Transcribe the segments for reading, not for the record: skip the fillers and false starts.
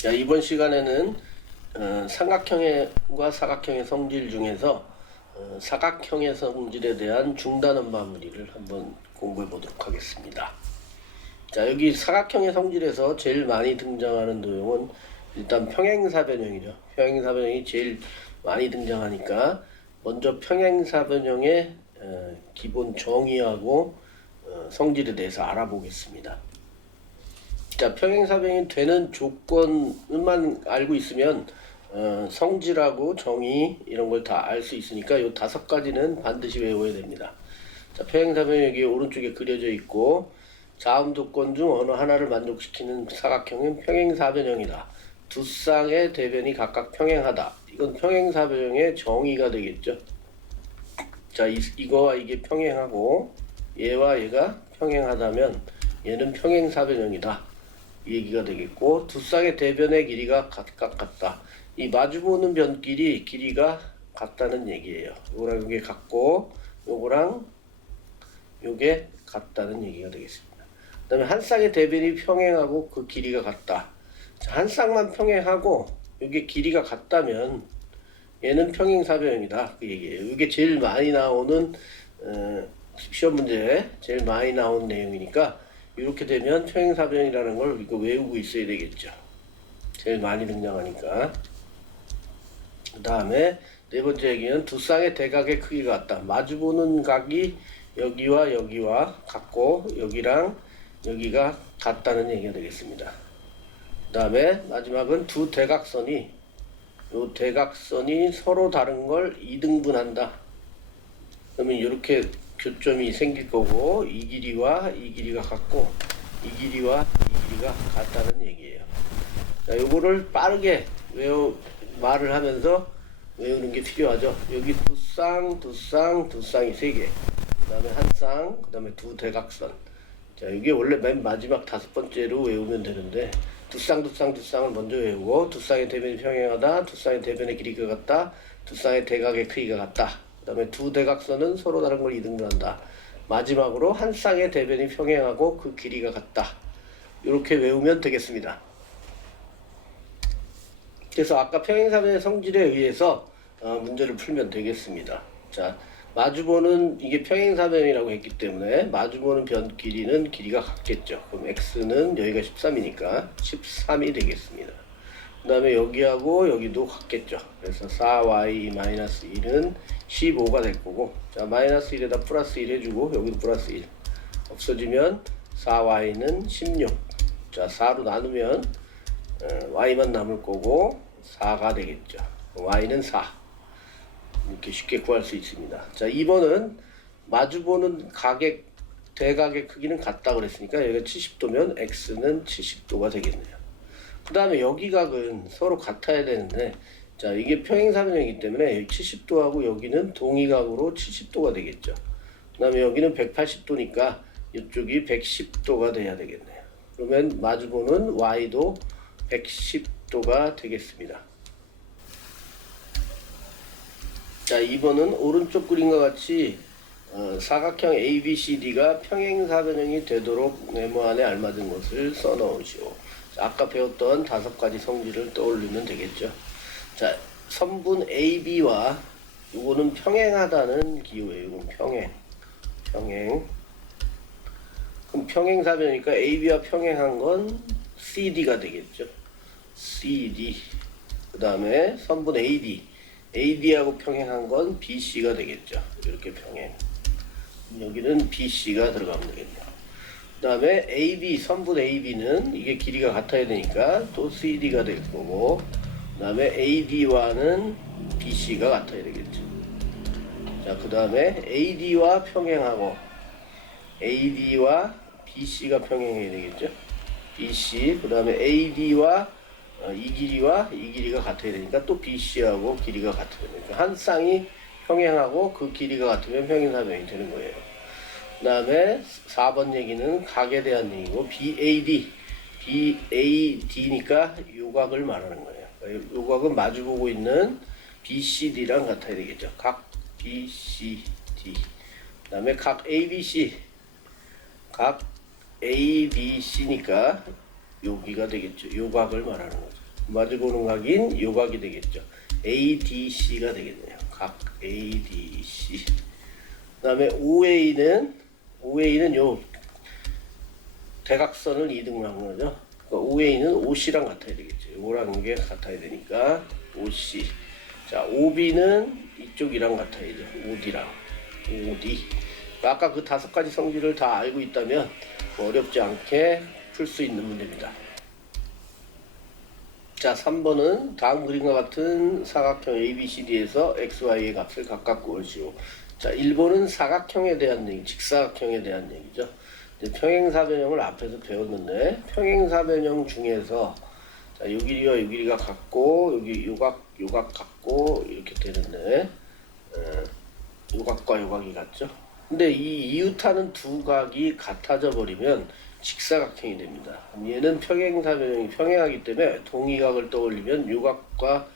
자, 이번 시간에는 삼각형과 사각형의 성질 중에서 사각형의 성질에 대한 중단원 마무리를 한번 공부해 보도록 하겠습니다. 자, 여기 사각형의 성질에서 제일 많이 등장하는 도형은 일단 평행사변형이죠. 평행사변형이 제일 많이 등장하니까 먼저 평행사변형의 기본 정의하고 성질에 대해서 알아보겠습니다. 자, 평행사변형이 되는 조건만 알고 있으면 성질하고 정의 이런 걸 다 알 수 있으니까 이 5가지는 반드시 외워야 됩니다. 자, 평행사변형이 여기 오른쪽에 그려져 있고 다음 조건 중 어느 하나를 만족시키는 사각형은 평행사변형이다. 두 쌍의 대변이 각각 평행하다. 이건 평행사변형의 정의가 되겠죠. 자, 이거와 이게 평행하고 얘와 얘가 평행하다면 얘는 평행사변형이다. 이 얘기가 되겠고, 두 쌍의 대변의 길이가 각각 같다. 이 마주보는 변끼리 길이가 같다는 얘기예요. 요거랑 요게 같고 요거랑 요게 같다는 얘기가 되겠습니다. 그 다음에 한 쌍의 대변이 평행하고 그 길이가 같다. 자, 한 쌍만 평행하고 요게 길이가 같다면 얘는 평행사변형이다. 그 얘기예요. 이게 제일 많이 나오는 시험 문제에 제일 많이 나오는 내용이니까 이렇게 되면 평행사변이라는 걸 이거 외우고 있어야 되겠죠. 제일 많이 등장하니까. 그 다음에 네 번째 얘기는 두 쌍의 대각의 크기가 같다. 마주보는 각이 여기와 여기와 같고 여기랑 여기가 같다는 얘기가 되겠습니다. 그 다음에 마지막은 두 대각선이 요 대각선이 서로 다른 걸 이등분한다. 그러면 이렇게 교점이 생길 거고 이 길이와 이 길이가 같고 이 길이와 이 길이가 같다는 얘기예요. 자, 요거를 빠르게 말을 하면서 외우는 게 필요하죠. 여기 두 쌍이 3개, 그 다음에 한 쌍, 그 다음에 두 대각선. 자, 이게 원래 맨 마지막 5번째로 외우면 되는데 두 쌍을 먼저 외우고 두 쌍의 대변이 평행하다, 두 쌍의 대변의 길이가 같다, 두 쌍의 대각의 크기가 같다. 그 다음에 두 대각선은 서로 다른 걸 이등분한다. 마지막으로 한 쌍의 대변이 평행하고 그 길이가 같다. 이렇게 외우면 되겠습니다. 그래서 아까 평행사변의 성질에 의해서 문제를 풀면 되겠습니다. 자, 마주보는 이게 평행사변이라고 했기 때문에 마주보는 변 길이는 길이가 같겠죠. 그럼 x는 여기가 13이니까 13이 되겠습니다. 그 다음에 여기하고 여기도 같겠죠. 그래서 4y-1은 15가 될 거고, 자, 마이너스 1에다 플러스 1 해주고 여기도 플러스 1 없어지면 4y는 16. 자, 4로 나누면 y만 남을 거고 4가 되겠죠. y는 4. 이렇게 쉽게 구할 수 있습니다. 자, 2번은 마주보는 대각의 크기는 같다 그랬으니까 여기가 70도면 x는 70도가 되겠네요. 그 다음에 여기 각은 서로 같아야 되는데, 자, 이게 평행사변형이기 때문에 여기 70도하고 여기는 동의각으로 70도가 되겠죠. 그 다음에 여기는 180도니까 이쪽이 110도가 돼야 되겠네요. 그러면 마주보는 y도 110도가 되겠습니다. 자, 2번은 오른쪽 그림과 같이 사각형 ABCD가 평행사변형이 되도록 네모안에 알맞은 것을 써넣으시오. 자, 아까 배웠던 5가지 성질을 떠올리면 되겠죠. 자, 선분 AB와 이거는 평행하다는 기호예요. 이건 평행. 그럼 평행사변이니까 AB와 평행한 건 CD가 되겠죠. CD. 그 다음에 선분 AD하고 평행한 건 BC가 되겠죠. 이렇게 평행. 여기는 BC가 들어가면 되겠네요. 그 다음에 선분 AB는 이게 길이가 같아야 되니까 또 CD가 될 거고, 그 다음에 AD와는 BC가 같아야 되겠죠. 자, 그 다음에 AD와 평행하고 AD와 BC가 평행해야 되겠죠. BC, 그 다음에 AD와 이 길이가 같아야 되니까 또 BC하고 길이가 같아야 되니까 한 쌍이 평행하고 그 길이가 같으면 평행사변이 되는 거예요. 그 다음에 4번 얘기는 각에 대한 얘기고 BAD니까 요각을 말하는 거예요. 요각은 마주보고 있는 BCD랑 같아야 되겠죠. 각 BCD. 그 다음에 각 ABC니까 여기가 되겠죠. 요각을 말하는 거죠. 마주보는 각인 요 각이 되겠죠. ADC가 되겠네요. 각 ADC. 그 다음에 OA는 요 대각선을 이등분한 거죠. 그러니까 OA는 OC랑 같아야 되겠죠. 요거라는 게 같아야 되니까 OC. 자, OB는 이쪽이랑 같아야죠. OD랑. OD. 아까 그 5가지 성질을 다 알고 있다면 어렵지 않게 풀 수 있는 문제입니다. 자, 3번은 다음 그림과 같은 사각형 ABCD에서 XY의 값을 각각 구하시오. 자, 1번은 사각형에 대한 얘기, 직사각형에 대한 얘기죠. 평행사변형을 앞에서 배웠는데 평행사변형 중에서 자, 요 길이와 요 길이가 같고 여기 요각 같고 이렇게 되는데 요각과 요각이 같죠. 근데 이 이웃하는 두 각이 같아져 버리면 직사각형이 됩니다. 얘는 평행사변형이 평행하기 때문에 동의각을 떠올리면 요각과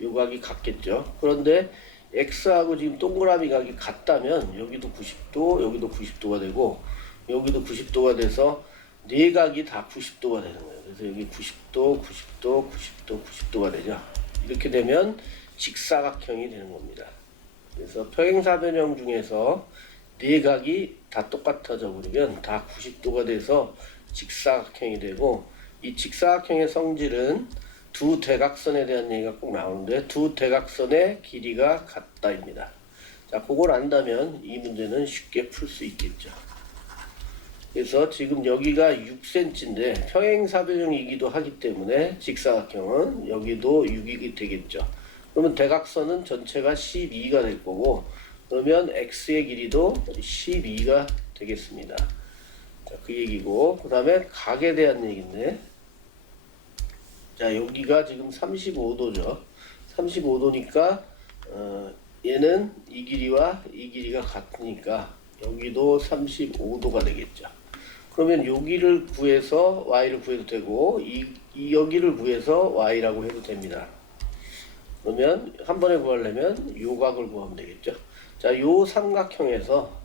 요각이 같겠죠. 그런데 X하고 지금 동그라미 각이 같다면 여기도 90도, 여기도 90도가 되고 여기도 90도가 돼서 네 각이 다 90도가 되는 거예요. 그래서 여기 90도, 90도, 90도, 90도가 되죠. 이렇게 되면 직사각형이 되는 겁니다. 그래서 평행사변형 중에서 네 각이 다 똑같아져 버리면 다 90도가 돼서 직사각형이 되고, 이 직사각형의 성질은 두 대각선에 대한 얘기가 꼭 나오는데 두 대각선의 길이가 같다입니다. 자, 그걸 안다면 이 문제는 쉽게 풀 수 있겠죠. 그래서 지금 여기가 6cm인데 평행사변형이기도 하기 때문에 직사각형은 여기도 6이 되겠죠. 그러면 대각선은 전체가 12가 될 거고, 그러면 x의 길이도 12가 되겠습니다. 자, 그 얘기고, 그 다음에 각에 대한 얘기인데, 자, 여기가 지금 35도죠. 35도니까 얘는 이 길이와 이 길이가 같으니까 여기도 35도가 되겠죠. 그러면 여기를 구해서 y를 구해도 되고 이 여기를 구해서 y라고 해도 됩니다. 그러면 한 번에 구하려면 요 각을 구하면 되겠죠. 자, 요 삼각형에서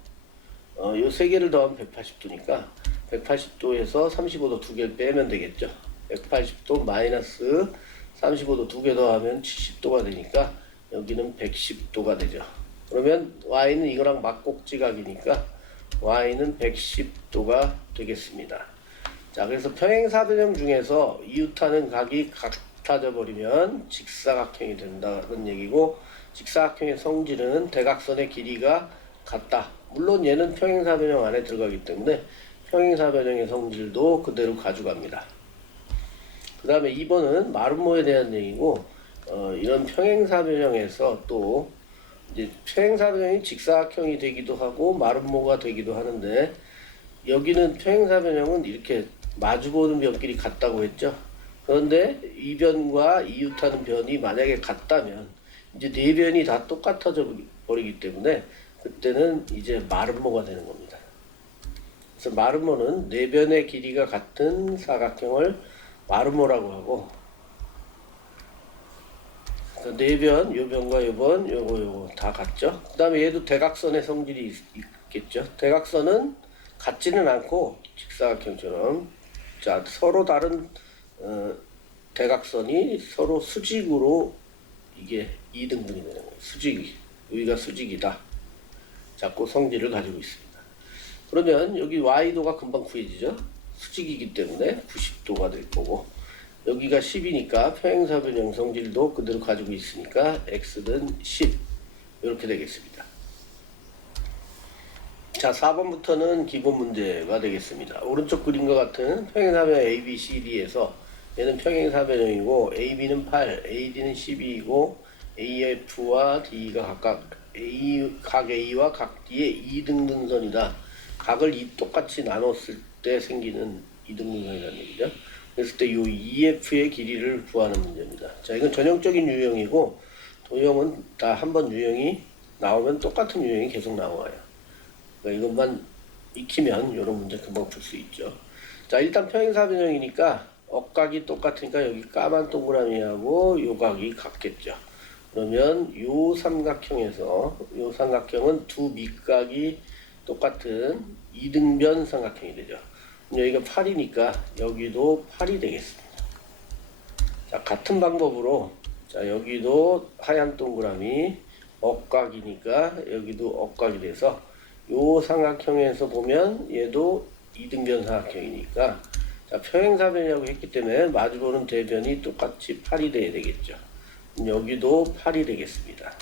요 세 개를 더하면 180도니까 180도에서 35도 두 개를 빼면 되겠죠. 180도 마이너스 35도 두 개 더하면 70도가 되니까 여기는 110도가 되죠. 그러면 y는 이거랑 막곡지각이니까 y는 110도가 되겠습니다. 자, 그래서 평행사변형 중에서 이웃하는 각이 같아져 버리면 직사각형이 된다는 얘기고, 직사각형의 성질은 대각선의 길이가 같다. 물론 얘는 평행사변형 안에 들어가기 때문에 평행사변형의 성질도 그대로 가져갑니다. 그 다음에 2번은 마름모에 대한 얘기고, 이런 평행사변형에서 또 이제 평행사변형이 직사각형이 되기도 하고 마름모가 되기도 하는데, 여기는 평행사변형은 이렇게 마주보는 변끼리 같다고 했죠. 그런데 이 변과 이웃하는 변이 만약에 같다면 이제 네 변이 다 똑같아져 버리기 때문에 그때는 이제 마름모가 되는 겁니다. 그래서 마름모는 네 변의 길이가 같은 사각형을 마름모라고 하고, 네 변, 요 변과 요 변, 요거 다 같죠. 그 다음에 얘도 대각선의 성질이 있겠죠. 대각선은 같지는 않고 직사각형처럼, 자, 서로 다른 대각선이 서로 수직으로 이게 2등분이 되는 거예요. 수직이, 여기가 수직이다. 자꾸 성질을 가지고 있습니다. 그러면 여기 y도가 금방 구해지죠. 수직이기 때문에 90도가 될 거고, 여기가 10이니까 평행사변형 성질도 그대로 가지고 있으니까 x는 10 이렇게 되겠습니다. 자, 4번부터는 기본 문제가 되겠습니다. 오른쪽 그림과 같은 평행사변형 ABCD에서 얘는 평행사변형이고 AB는 8, AD는 12이고 AF와 D가 각각 각 A와 각 D의 2등분선이다. 각을 똑같이 나눴을 때 생기는 2등분선이라는 얘기죠. 그랬을 때 이 EF의 길이를 구하는 문제입니다. 자, 이건 전형적인 유형이고, 도형은 다 한번 유형이 나오면 똑같은 유형이 계속 나와요. 그러니까 이것만 익히면 이런 문제 금방 풀 수 있죠. 자, 일단 평행사변형이니까 억각이 똑같으니까 여기 까만 동그라미하고 요 각이 같겠죠. 그러면 요 삼각형에서 요 삼각형은 두 밑각이 똑같은 이등변 삼각형이 되죠. 여기가 8이니까 여기도 8이 되겠습니다. 자, 같은 방법으로 자 여기도 하얀 동그라미 억각이니까 여기도 억각이 돼서 요 삼각형에서 보면 얘도 이등변 삼각형이니까 자 평행사변이라고 했기 때문에 마주보는 대변이 똑같이 8이 돼야 되겠죠. 여기도 8이 되겠습니다.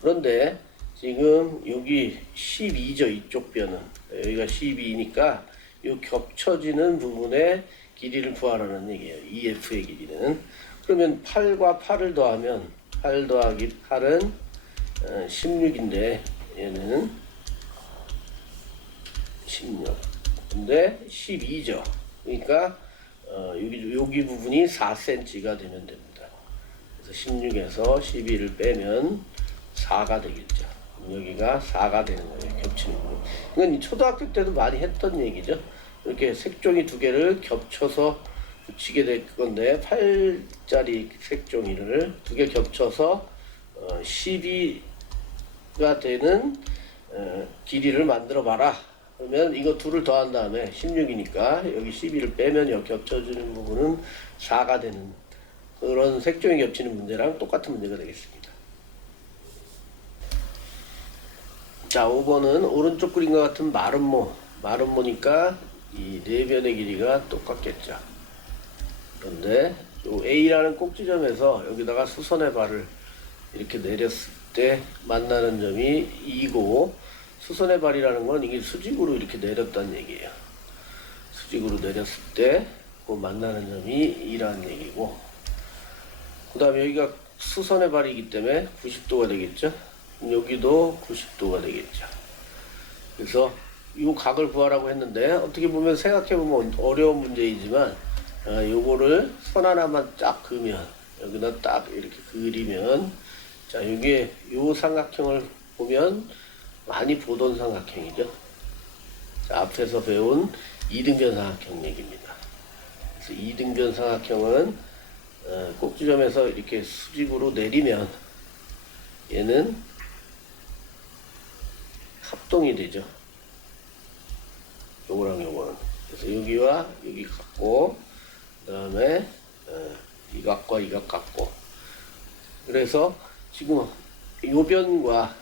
그런데 지금 여기 12죠. 이쪽 변은 여기가 12니까 이 겹쳐지는 부분의 길이를 구하라는 얘기예요. EF의 길이는. 그러면 8과 8을 더하면 8 더하기 8은 16인데 얘는 16 근데 12죠. 그러니까 여기 부분이 4cm가 되면 됩니다. 그래서 16에서 12를 빼면 4가 되겠죠. 여기가 4가 되는 거예요. 겹치는 부분. 이건 초등학교 때도 많이 했던 얘기죠. 이렇게 색종이 두 개를 겹쳐서 붙이게 될 건데 8짜리 색종이를 두 개 겹쳐서 12가 되는 길이를 만들어 봐라. 그러면 이거 둘을 더한 다음에 16이니까 여기 12를 빼면 여기 겹쳐지는 부분은 4가 되는 그런 색종이 겹치는 문제랑 똑같은 문제가 되겠습니다. 자 5번은 오른쪽 그림과 같은 마름모니까 이 내변의 길이가 똑같겠죠. 그런데 요 A라는 꼭지점에서 여기다가 수선의 발을 이렇게 내렸을 때 만나는 점이 2고 수선의 발이라는 건 이게 수직으로 이렇게 내렸다는 얘기예요. 수직으로 내렸을 때 그 만나는 점이 2라는 얘기고 그 다음에 여기가 수선의 발이기 때문에 90도가 되겠죠. 여기도 90도가 되겠죠. 그래서 이 각을 구하라고 했는데 어떻게 보면 생각해보면 어려운 문제이지만 요거를 선 하나만 쫙 그으면 여기다 딱 이렇게 그리면 자 여기에 요 삼각형을 보면 많이 보던 삼각형이죠. 자, 앞에서 배운 이등변 삼각형 얘기입니다. 그래서 이등변 삼각형은 꼭지점에서 이렇게 수직으로 내리면 얘는 합동이 되죠. 요거랑 요거는. 그래서 여기와 여기 같고 그 다음에 이 각과 이 각 같고 그래서 지금 요변과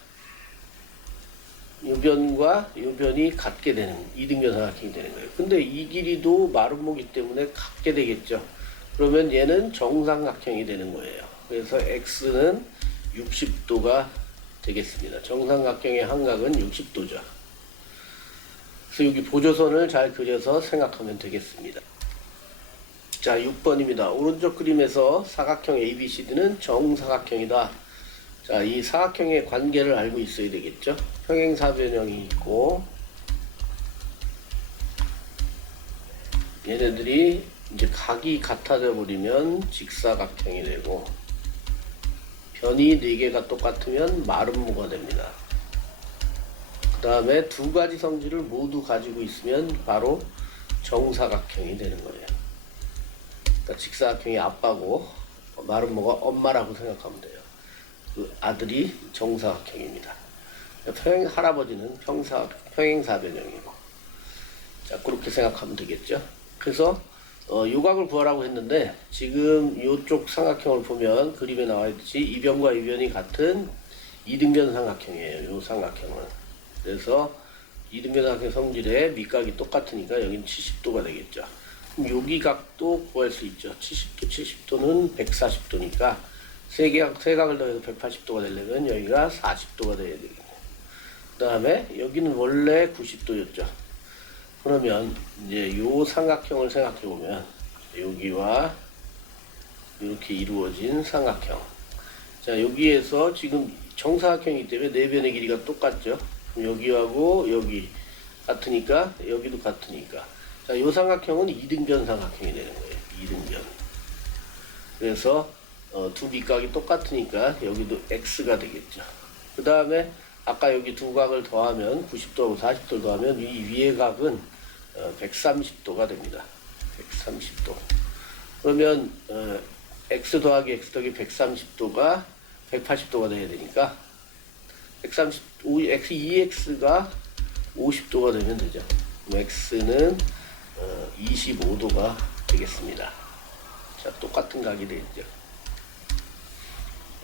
요변이 같게 되는 이등변 삼각형이 되는 거예요. 근데 이 길이도 마름모기 때문에 같게 되겠죠. 그러면 얘는 정삼각형이 되는 거예요. 그래서 x는 60도가 되겠습니다. 정삼각형의 한각은 60도죠. 그래서 여기 보조선을 잘 그려서 생각하면 되겠습니다. 자 6번입니다. 오른쪽 그림에서 사각형 ABCD는 정사각형이다. 자, 이 사각형의 관계를 알고 있어야 되겠죠. 평행사변형이 있고 얘네들이 이제 각이 같아져 버리면 직사각형이 되고 변이 4개가 똑같으면 마름모가 됩니다. 그 다음에 두 가지 성질을 모두 가지고 있으면 바로 정사각형이 되는 거예요. 그러니까 직사각형이 아빠고 마름모가 엄마라고 생각하면 돼요. 그 아들이 정사각형입니다. 할아버지는 평행사변형이고 자 그렇게 생각하면 되겠죠. 그래서 요각을 구하라고 했는데 지금 요쪽 삼각형을 보면 그림에 나와 있듯이 이변과 이변이 같은 이등변 삼각형이에요. 요 삼각형은. 그래서 이등변 삼각형 성질의 밑각이 똑같으니까 여긴 70도가 되겠죠. 그럼 여기 각도 구할 수 있죠. 70도, 70도는 140도니까 세 각을 더해서 180도가 되려면 여기가 40도가 돼야 되겠네요. 그 다음에 여기는 원래 90도였죠. 그러면 이제 요 삼각형을 생각해 보면 여기와 이렇게 이루어진 삼각형. 자 여기에서 지금 정사각형이기 때문에 내변의 길이가 똑같죠. 여기하고 여기 같으니까 여기도 같으니까. 자 요 삼각형은 이등변 삼각형이 되는 거예요. 이등변. 그래서 두 밑각이 똑같으니까 여기도 x가 되겠죠. 그 다음에 아까 여기 두 각을 더하면 90도하고 40도를 더하면 이 위의 각은 130도가 됩니다. 130도. 그러면 x 더하기 x 더하기 130도가 180도가 돼야 되니까 2x가 50도가 되면 되죠. 그럼 x는 25도가 되겠습니다. 자, 똑같은 각이 되죠.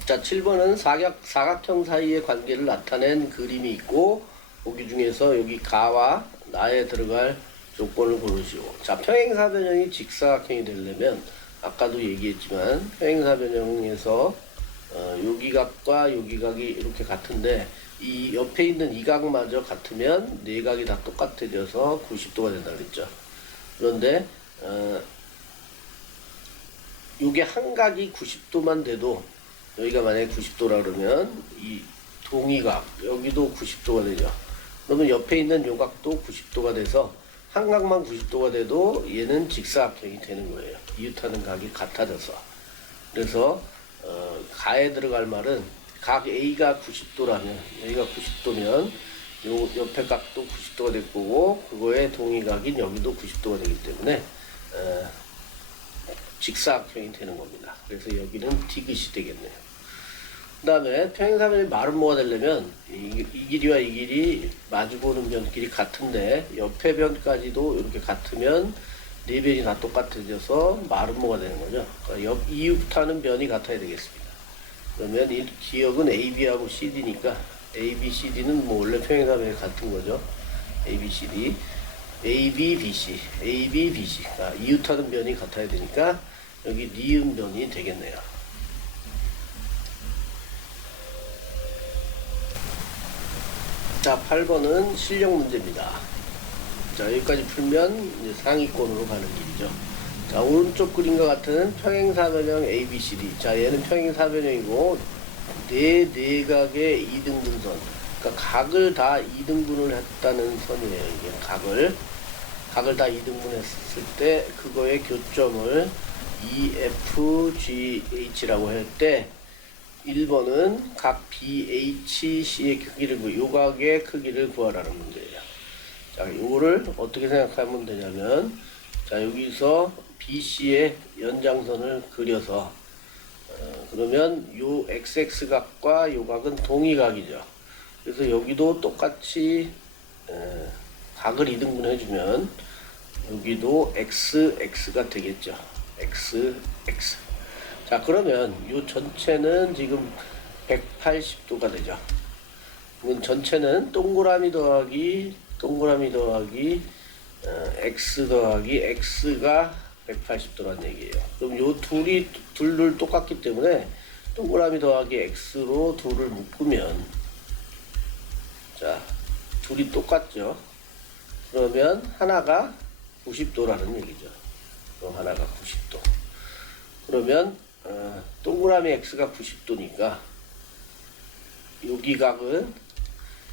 자, 7번은 사각형 사이의 관계를 나타낸 그림이 있고 보기 중에서 여기 가와 나에 들어갈 조건을 고르시오. 자, 평행사 변형이 직사각형이 되려면 아까도 얘기했지만 평행사 변형에서 요기각과 요기각이 이렇게 같은데 이 옆에 있는 이 각마저 같으면 네 각이 다 똑같아져서 90도가 된다 그랬죠. 그런데 요게 한 각이 90도만 돼도 여기가 만약에 90도라 그러면 이 동이각 여기도 90도가 되죠. 그러면 옆에 있는 요 각도 90도가 돼서 한 각만 90도가 돼도 얘는 직사각형이 되는 거예요. 이웃하는 각이 같아져서. 그래서 가에 들어갈 말은 각 A가 90도라면 여기가 90도면 요 옆에 각도 90도가 될 거고 그거의 동이각인 여기도 90도가 되기 때문에 직사각형이 되는 겁니다. 그래서 여기는 디귿이 되겠네요. 그 다음에 평행사변이 마름모가 되려면 이 길이와 이 길이 마주보는 변길이 같은데 옆에 변까지도 이렇게 같으면 네 변이 다 똑같아져서 마름모가 되는 거죠. 그러니까 이웃부터 하는 변이 같아야 되겠습니다. 그러면 이 기역은 AB하고 CD니까 AB, CD는 뭐 원래 평행사변이 같은 거죠. AB, CD, AB, BC, AB, BC. 그러니까 이웃하는 변이 같아야 되니까 여기 니은 변이 되겠네요. 자, 8번은 실력 문제입니다. 자, 여기까지 풀면 이제 상위권으로 가는 길이죠. 자, 오른쪽 그림과 같은 평행사변형 ABCD. 자, 얘는 평행사변형이고 네 각의 이등분선. 그러니까 각을 다 이등분을 했다는 선이에요. 이게 각을 다 이등분했을 때 그거의 교점을 EFGH라고 할 때 1번은 각 BHC의 크기를 요각의 크기를 구하라는 문제예요. 자, 요거를 어떻게 생각하면 되냐면 자, 여기서 BC의 연장선을 그려서 그러면 요 XX각과 요 각은 동의각이죠. 그래서 여기도 똑같이 각을 이등분 해주면 여기도 XX가 되겠죠. XX. 자, 그러면 이 전체는 지금 180도가 되죠. 그럼 전체는 동그라미 더하기 X 더하기 X가 180도란 얘기예요. 그럼 요 둘을 똑같기 때문에 동그라미 더하기 X로 둘을 묶으면 자, 둘이 똑같죠. 그러면 하나가 90도라는 얘기죠. 그럼 하나가 90도. 그러면 동그라미 X가 90도니까 여기 각은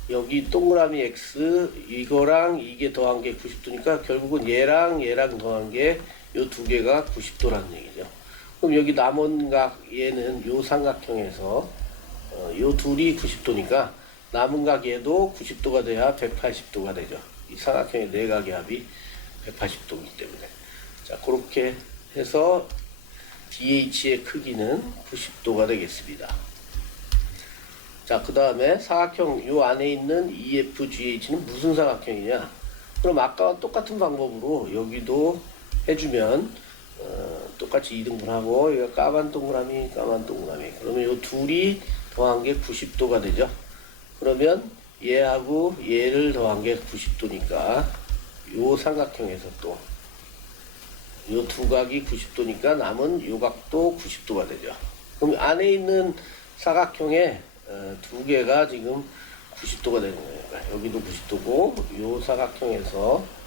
여기 동그라미 X 이거랑 이게 더한 게 90도니까 결국은 얘랑 더한 게 요 두 개가 90도라는 얘기죠. 그럼 여기 남은 각 얘는 요 삼각형에서 요 둘이 90도니까 남은 각 얘도 90도가 돼야 180도가 되죠. 이 삼각형의 네 각의 합이 180도이기 때문에. 자, 그렇게 해서 DH의 크기는 90도가 되겠습니다. 자, 그 다음에 사각형 요 안에 있는 EFGH는 무슨 사각형이냐? 그럼 아까와 똑같은 방법으로 여기도 해주면 똑같이 이등분하고 이거 까만 동그라미 그러면 요 둘이 더한 게 90도가 되죠. 그러면 얘하고 얘를 더한 게 90도니까 요 삼각형에서 또 요 두 각이 90도니까 남은 요 각도 90도가 되죠. 그럼 안에 있는 사각형에 두 개가 지금 90도가 되는 거예요. 그러니까 여기도 90도고 요 사각형에서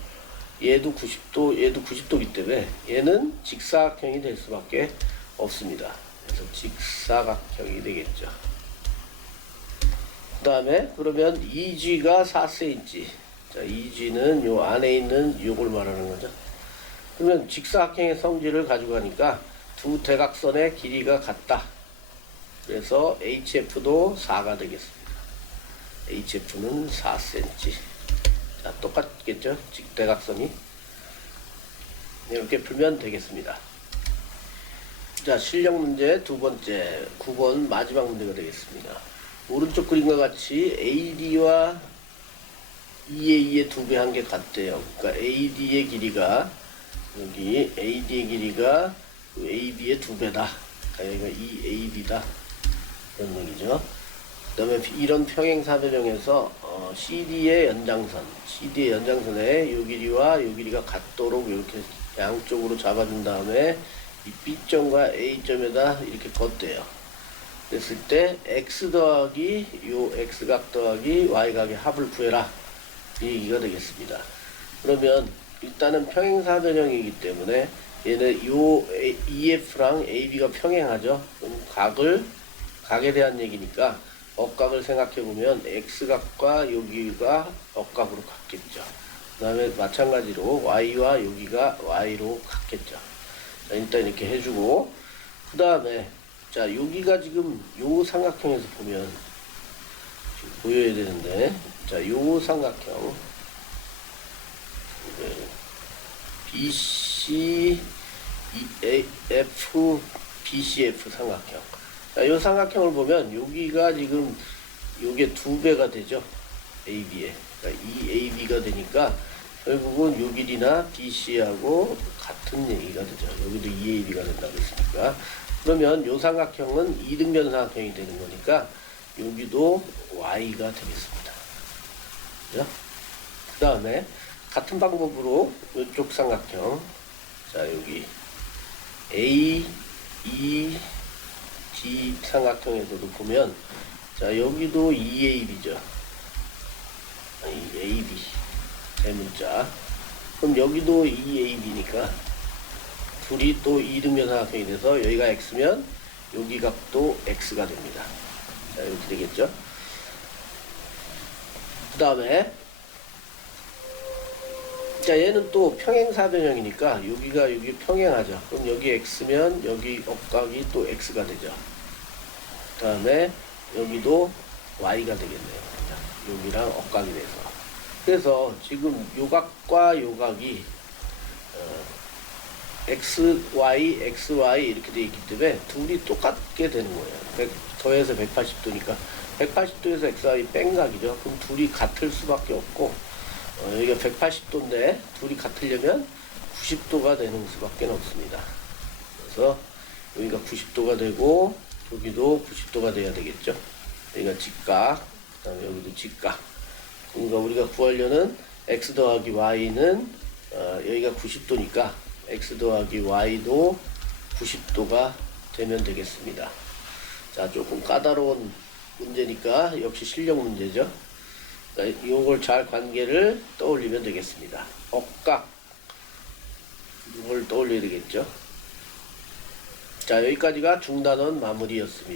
얘도 90도이기 때문에 얘는 직사각형이 될 수밖에 없습니다. 그래서 직사각형이 되겠죠. 그 다음에 그러면 EG가 4cm. 자, EG는 요 안에 있는 요걸 말하는 거죠. 그러면 직사각형의 성질을 가져가니까 두 대각선의 길이가 같다. 그래서 HF도 4가 되겠습니다. HF는 4cm. 자, 똑같겠죠? 직대각선이. 이렇게 풀면 되겠습니다. 자, 실력 문제 두 번째, 9번 마지막 문제가 되겠습니다. 오른쪽 그림과 같이 AD와 EA의 두 배 한 게 같대요. 그러니까 AD의 길이가 여기 AD의 길이가 AB의 두 배다. 그러니까 여기가 EAB다. 그런 얘기죠. 그 다음에 이런 평행사변형에서 CD의 연장선에 요 길이와 요 길이가 같도록 이렇게 양쪽으로 잡아준 다음에 이 B점과 A점에다 이렇게 걷대요. 그랬을 때 X 더하기 요 X각 더하기 Y각의 합을 구해라, 이 얘기가 되겠습니다. 그러면 일단은 평행사변형이기 때문에 얘는 요 EF랑 AB가 평행하죠. 그럼 각에 대한 얘기니까 억각을 생각해보면 X각과 여기가 억각으로 같겠죠. 그 다음에 마찬가지로 Y와 여기가 Y로 같겠죠. 자, 일단 이렇게 해주고, 그 다음에 자, 여기가 지금 요 삼각형에서 보면 지금 보여야 되는데, 자, 요 삼각형 BC F BCF 삼각형. 자, 이 삼각형을 보면 여기가 지금 요게 2배가 되죠. AB에. 그러니까 이 AB가 되니까 결국은 요 길이나 BC하고 같은 얘기가 되죠. 여기도 2AB가 된다고 했으니까. 그러면 요 삼각형은 이등변 삼각형이 되는 거니까 여기도 Y가 되겠습니다. 그죠? 그 다음에 같은 방법으로 이쪽 삼각형, 자 여기 A, E, D 삼각형에서도 보면, 자 여기도 EAB죠. AB 대문자. 그럼 여기도 EAB니까 둘이 또 이등변 삼각형이 돼서 여기가 X면 여기 각도 X가 됩니다. 자 이렇게 되겠죠. 그 다음에 자 얘는 또 평행사변형이니까 여기가 여기 평행하죠. 그럼 여기 X면 여기 억각이 또 X가 되죠. 그 다음에 여기도 Y가 되겠네요. 여기랑 억각이 돼서. 그래서 지금 요각과 요각이 XY, XY 이렇게 되어 있기 때문에 둘이 똑같게 되는 거예요. 더해서 180도니까 180도에서 XY 뺀각이죠. 그럼 둘이 같을 수밖에 없고, 여기가 180도인데 둘이 같으려면 90도가 되는 수밖에 없습니다. 그래서 여기가 90도가 되고 여기도 90도가 돼야 되겠죠. 여기가 직각, 그 다음에 여기도 직각. 그러니까 우리가 구하려는 X 더하기 Y는 여기가 90도니까 X 더하기 Y도 90도가 되면 되겠습니다. 자, 조금 까다로운 문제니까 역시 실력 문제죠. 이걸 잘 관계를 떠올리면 되겠습니다. 억각, 이걸 떠올려야 되겠죠. 자, 여기까지가 중단원 마무리였습니다.